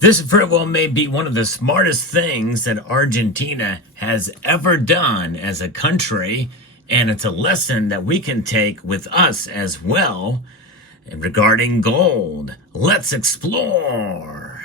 This very well may be one of the smartest things that Argentina has ever done as a country, and it's a lesson that we can take with us as well. And regarding gold, let's explore.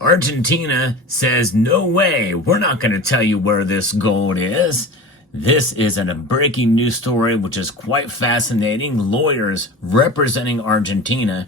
Argentina says, no way, we're not going to tell you where this gold is. This is a breaking news story, which is quite fascinating. Lawyers representing Argentina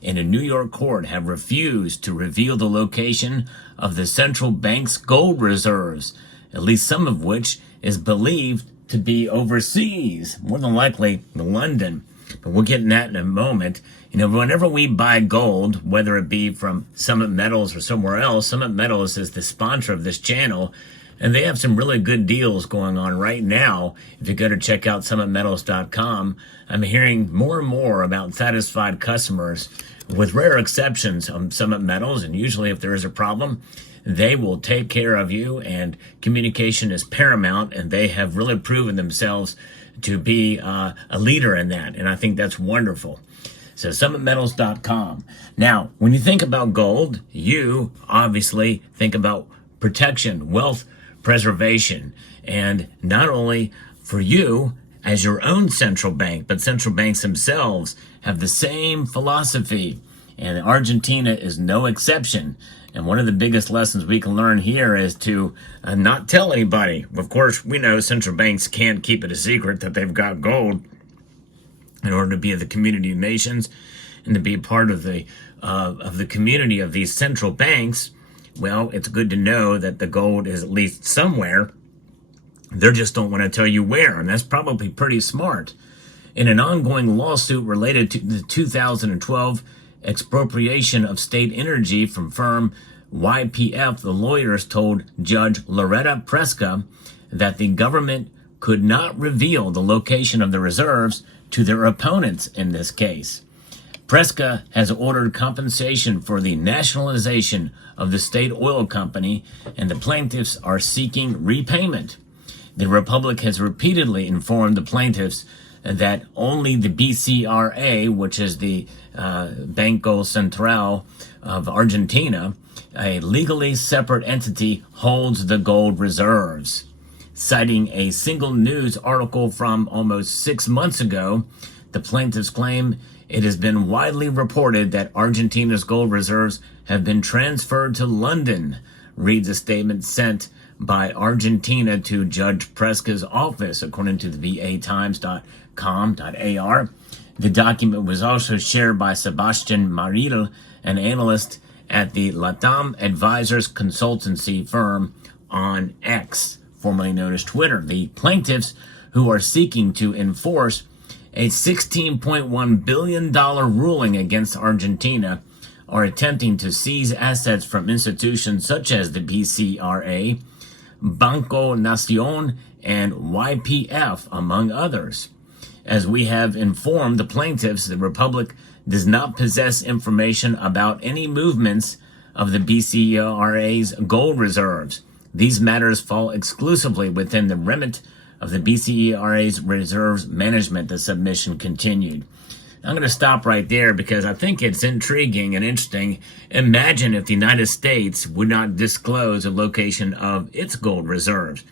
in a New York court have refused to reveal the location of the central bank's gold reserves, at least some of which is believed to be overseas, more than likely London. But we'll get in that in a moment. You know, whenever we buy gold, whether it be from Summit Metals or somewhere else, Summit Metals is the sponsor of this channel, and they have some really good deals going on right now. If you go to check out summitmetals.com, I'm hearing more and more about satisfied customers, with rare exceptions on Summit Metals. And usually if there is a problem, they will take care of you, and communication is paramount, and they have really proven themselves to be a leader in that. And I think that's wonderful. So summitmetals.com. Now, when you think about gold, you obviously think about protection, wealth preservation, and not only for you as your own central bank, but central banks themselves have the same philosophy, and Argentina is no exception. And one of the biggest lessons we can learn here is to not tell anybody. Of course, we know central banks can't keep it a secret that they've got gold in order to be of the community of nations and to be a part of the community of these central banks. Well, it's good to know that the gold is at least somewhere. They just don't want to tell you where, and that's probably pretty smart. In an ongoing lawsuit related to the 2012 expropriation of state energy from firm YPF, the lawyers told Judge Loretta Preska that the government could not reveal the location of the reserves to their opponents in this case. Preska has ordered compensation for the nationalization of the state oil company, and the plaintiffs are seeking repayment. The Republic has repeatedly informed the plaintiffs that only the BCRA, which is the Banco Central of Argentina, a legally separate entity, holds the gold reserves. Citing a single news article from almost 6 months ago, the plaintiffs claim it has been widely reported that Argentina's gold reserves have been transferred to London, reads a statement sent by Argentina to Judge Preska's office, according to the vatimes.com.ar. The document was also shared by Sebastian Maril, an analyst at the Latam Advisors consultancy firm on X, formerly known as Twitter. The plaintiffs, who are seeking to enforce a $16.1 billion ruling against Argentina, are attempting to seize assets from institutions such as the BCRA, Banco Nación, and YPF, among others. As we have informed the plaintiffs, the Republic does not possess information about any movements of the BCRA's gold reserves. These matters fall exclusively within the remit of the BCRA's reserves management, the submission continued. I'm going to stop right there because I think it's intriguing and interesting. Imagine if the United States would not disclose the location of its gold reserves.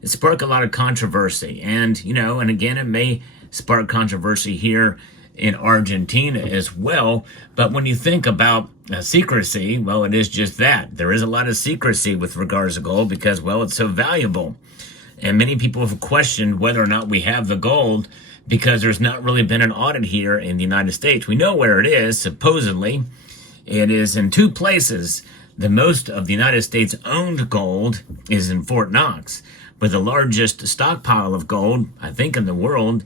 It sparked a lot of controversy, and again, it may spark controversy here in Argentina as well. But when you think about secrecy, well, it is just that. There is a lot of secrecy with regards to gold because, well, it's so valuable. And many people have questioned whether or not we have the gold because there's not really been an audit here in the United States. We know where it is, supposedly. It is in 2 places. The most of the United States owned gold is in Fort Knox, but the largest stockpile of gold, I think, in the world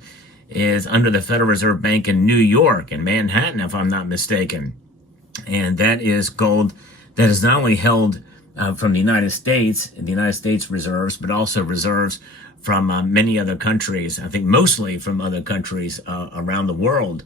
is under the Federal Reserve Bank in New York, in Manhattan, if I'm not mistaken. And that is gold that is not only held from the United States reserves, but also reserves from many other countries. I think mostly from other countries around the world.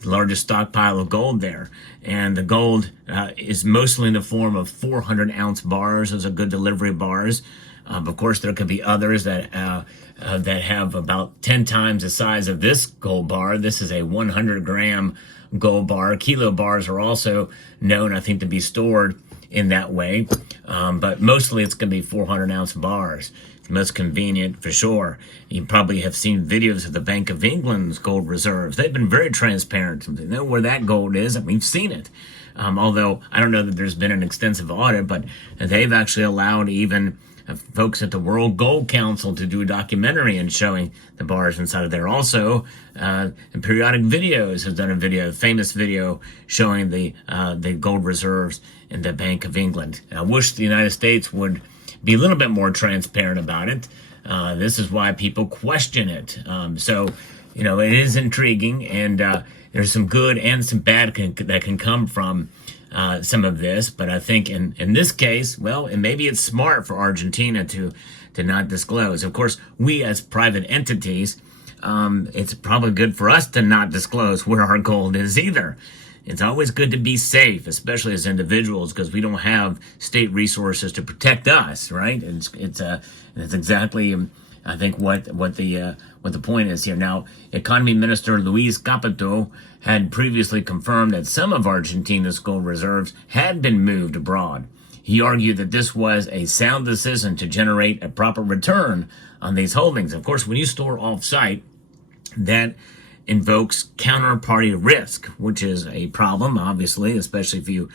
The largest stockpile of gold there. And the gold is mostly in the form of 400-ounce bars. Those are good delivery bars. Of course, there could be others that have about 10 times the size of this gold bar. This is a 100-gram gold bar. Kilo bars are also known, I think, to be stored in that way. But mostly it's going to be 400-ounce bars. It's most convenient for sure. You probably have seen videos of the Bank of England's gold reserves. They've been very transparent. They know where that gold is, and we've seen it. Although I don't know that there's been an extensive audit, but they've actually allowed even folks at the World Gold Council to do a documentary and showing the bars inside of there. Also, Periodic Videos has done a famous video showing the gold reserves in the Bank of England. And I wish the United States would be a little bit more transparent about it. This is why people question it. So, it is intriguing, and there's some good and some bad that can come from some of this. But I think in this case, well, and maybe it's smart for Argentina to not disclose. Of course, we as private entities, it's probably good for us to not disclose where our gold is either. It's always good to be safe, especially as individuals, because we don't have state resources to protect us, right? It's exactly, I think, what the point is here. Now, Economy Minister Luis Capito had previously confirmed that some of Argentina's gold reserves had been moved abroad. He argued that this was a sound decision to generate a proper return on these holdings. Of course, when you store off-site, that invokes counterparty risk, which is a problem, obviously, especially if you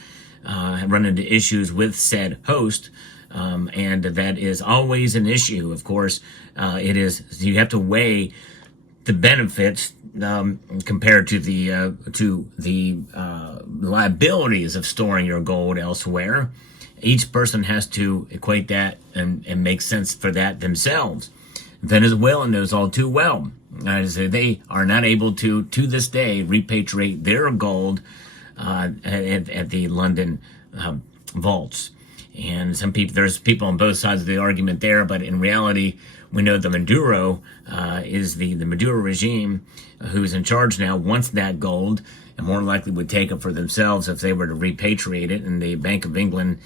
run into issues with said host. And that is always an issue. Of course, you have to weigh the benefits compared to the liabilities of storing your gold elsewhere. Each person has to equate that and make sense for that themselves. Venezuela knows all too well. As they are not able to this day, repatriate their gold at the London vaults. And there's people on both sides of the argument there, but in reality, we know the Maduro is the Maduro regime who's in charge now wants that gold, and more likely would take it for themselves if they were to repatriate it. And the Bank of England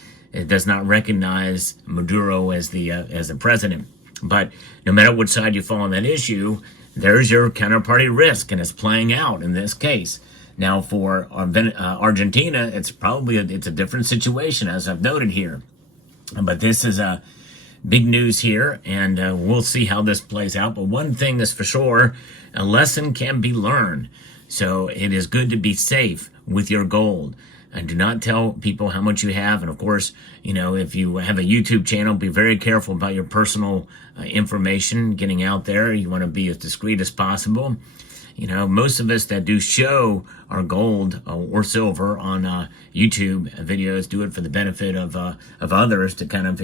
does not recognize Maduro as the president. But no matter which side you fall on that issue, there's your counterparty risk, and it's playing out in this case. Now, for Argentina, it's a different situation, as I've noted here. But this is big news here, and we'll see how this plays out. But one thing is for sure, a lesson can be learned. So it is good to be safe with your gold. And do not tell people how much you have. And of course, if you have a YouTube channel, be very careful about your personal information getting out there. You want to be as discreet as possible. Most of us that do show our gold or silver on YouTube videos do it for the benefit of others to kind of,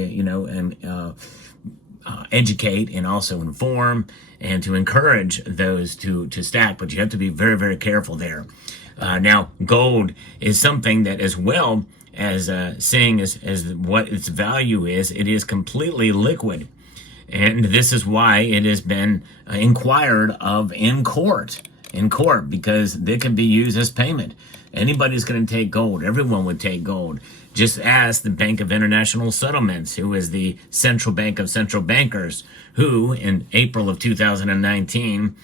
educate and also inform and to encourage those to stack. But you have to be very, very careful there. Now, gold is something that, as well as seeing as what its value is, it is completely liquid. And this is why it has been inquired of in court, because they can be used as payment. Anybody's going to take gold. Everyone would take gold. Just ask the Bank of International Settlements, who is the central bank of central bankers, who in April of 2019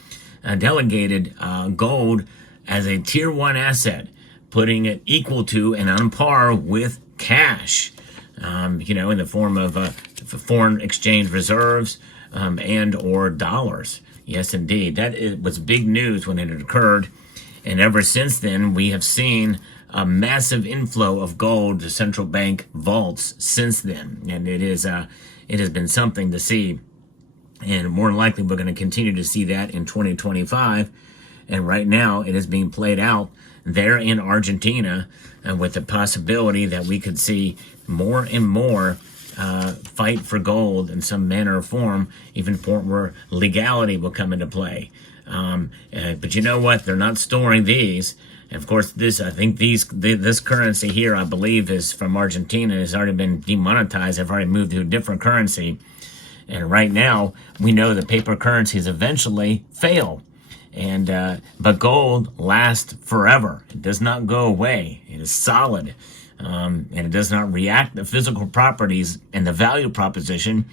delegated gold as a tier 1 asset, putting it equal to and on par with cash, in the form of foreign exchange reserves and or dollars. Yes, indeed. That was big news when it occurred. And ever since then, we have seen a massive inflow of gold to central bank vaults since then. And it has been something to see. And more than likely, we're going to continue to see that in 2025. And right now, it is being played out there in Argentina, with the possibility that we could see more and more fight for gold in some manner or form, even to the point where legality will come into play. But you know what? They're not storing these. And of course, this currency here, I believe, is from Argentina, has already been demonetized. They've already moved to a different currency. And right now, we know that paper currencies eventually fail. But gold lasts forever. It does not go away. It is solid. And it does not react to physical properties and the value proposition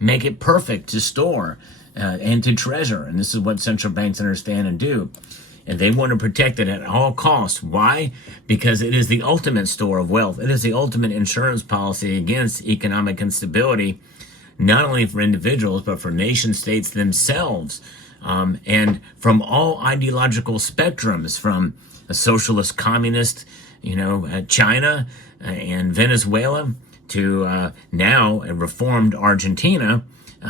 make it perfect to store and to treasure. And this is what central banks understand and do. And they want to protect it at all costs. Why? Because it is the ultimate store of wealth. It is the ultimate insurance policy against economic instability, not only for individuals, but for nation states themselves. And from all ideological spectrums, from a socialist communist, China and Venezuela, to now a reformed Argentina,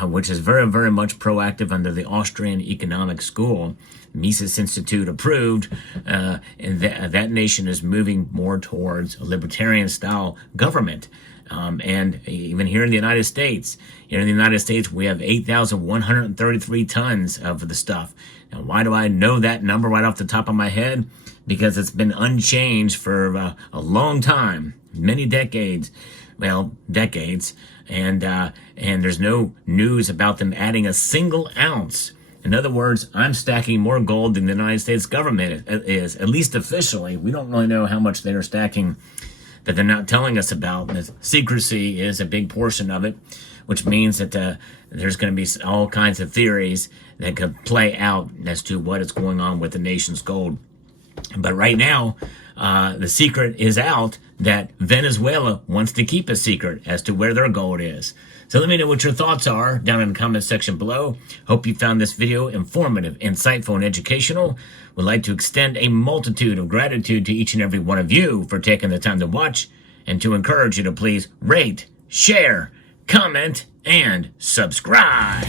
which is very, very much proactive under the Austrian economic school. Mises Institute approved, and that nation is moving more towards a libertarian-style government. And even here in the United States, we have 8,133 tons of the stuff. Now, why do I know that number right off the top of my head? Because it's been unchanged for a long time, many decades. And there's no news about them adding a single ounce. In other words, I'm stacking more gold than the United States government is, at least officially. We don't really know how much they're stacking that they're not telling us about. The secrecy is a big portion of it, which means that there's going to be all kinds of theories that could play out as to what is going on with the nation's gold. But right now, the secret is out that Venezuela wants to keep a secret as to where their gold is. So let me know what your thoughts are down in the comment section below. Hope you found this video informative, insightful, and educational. Would like to extend a multitude of gratitude to each and every one of you for taking the time to watch, and to encourage you to please rate, share, comment, and subscribe.